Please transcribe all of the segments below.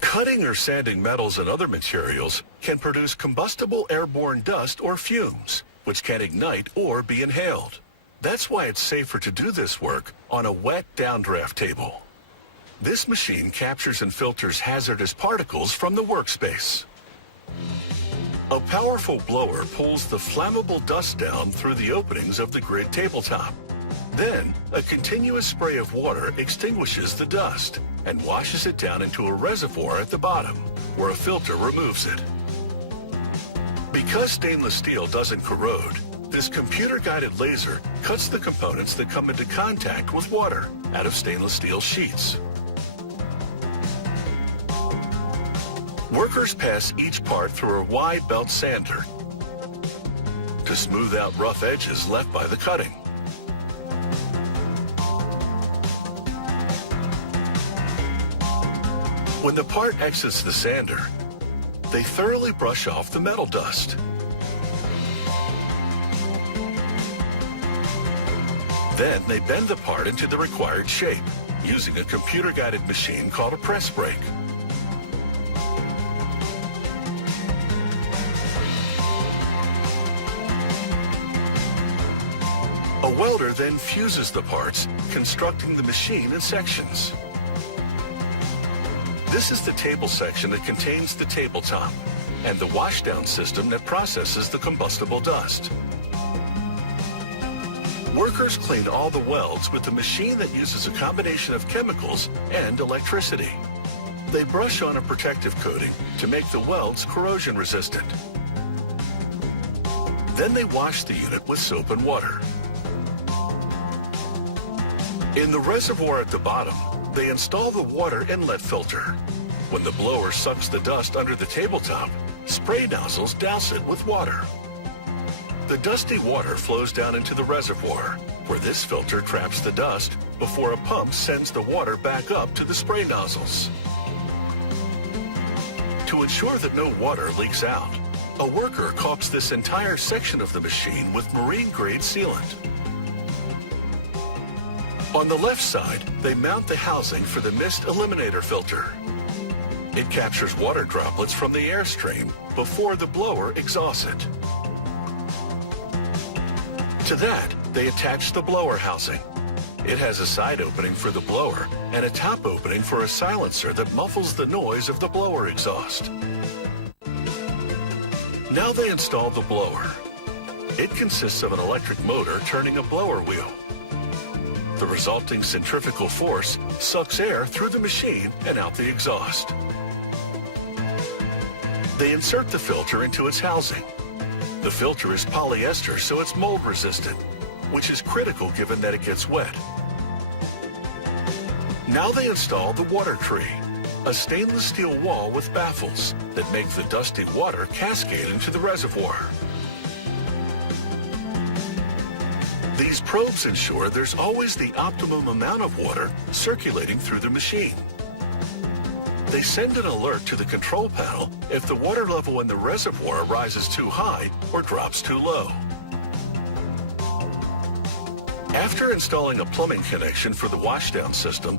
Cutting or sanding metals and other materials can produce combustible airborne dust or fumes, which can ignite or be inhaled. That's why it's safer to do this work on a wet downdraft table. This machine captures and filters hazardous particles from the workspace. A powerful blower pulls the flammable dust down through the openings of the grid tabletop. Then, a continuous spray of water extinguishes the dust and washes it down into a reservoir at the bottom, where a filter removes it. Because stainless steel doesn't corrode, this computer-guided laser cuts the components that come into contact with water out of stainless steel sheets. Workers pass each part through a wide belt sander to smooth out rough edges left by the cutting. When the part exits the sander, they thoroughly brush off the metal dust. Then they bend the part into the required shape using a computer-guided machine called a press brake. A welder then fuses the parts, constructing the machine in sections. This is the table section that contains the tabletop and the washdown system that processes the combustible dust. Workers clean all the welds with a machine that uses a combination of chemicals and electricity. They brush on a protective coating to make the welds corrosion resistant. Then they wash the unit with soap and water. In the reservoir at the bottom, they install the water inlet filter. When the blower sucks the dust under the tabletop, spray nozzles douse it with water. The dusty water flows down into the reservoir, where this filter traps the dust before a pump sends the water back up to the spray nozzles. To ensure that no water leaks out, a worker caulks this entire section of the machine with marine-grade sealant. On the left side, they mount the housing for the mist eliminator filter. It captures water droplets from the airstream before the blower exhausts it. To that, they attach the blower housing. It has a side opening for the blower and a top opening for a silencer that muffles the noise of the blower exhaust. Now they install the blower. It consists of an electric motor turning a blower wheel. The resulting centrifugal force sucks air through the machine and out the exhaust. They insert the filter into its housing. The filter is polyester, so it's mold resistant, which is critical given that it gets wet. Now they install the water tree, a stainless steel wall with baffles that make the dusty water cascade into the reservoir. These probes ensure there's always the optimum amount of water circulating through the machine. They send an alert to the control panel if the water level in the reservoir rises too high or drops too low. After installing a plumbing connection for the washdown system,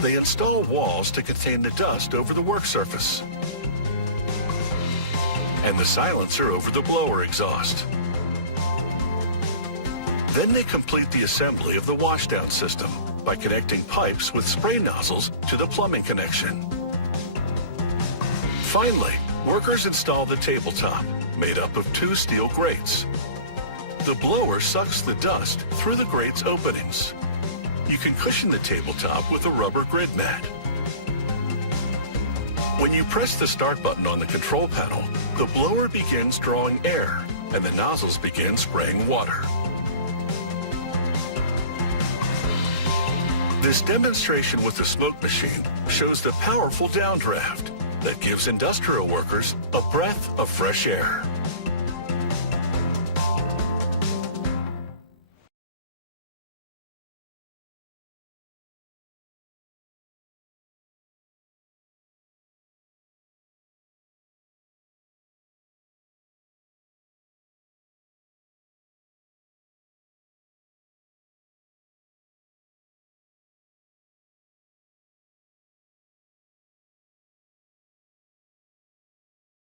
they install walls to contain the dust over the work surface and the silencer over the blower exhaust. Then they complete the assembly of the washdown system by connecting pipes with spray nozzles to the plumbing connection. Finally, workers install the tabletop, made up of 2 steel grates. The blower sucks the dust through the grate's openings. You can cushion the tabletop with a rubber grid mat. When you press the start button on the control panel, the blower begins drawing air and the nozzles begin spraying water. This demonstration with the smoke machine shows the powerful downdraft that gives industrial workers a breath of fresh air.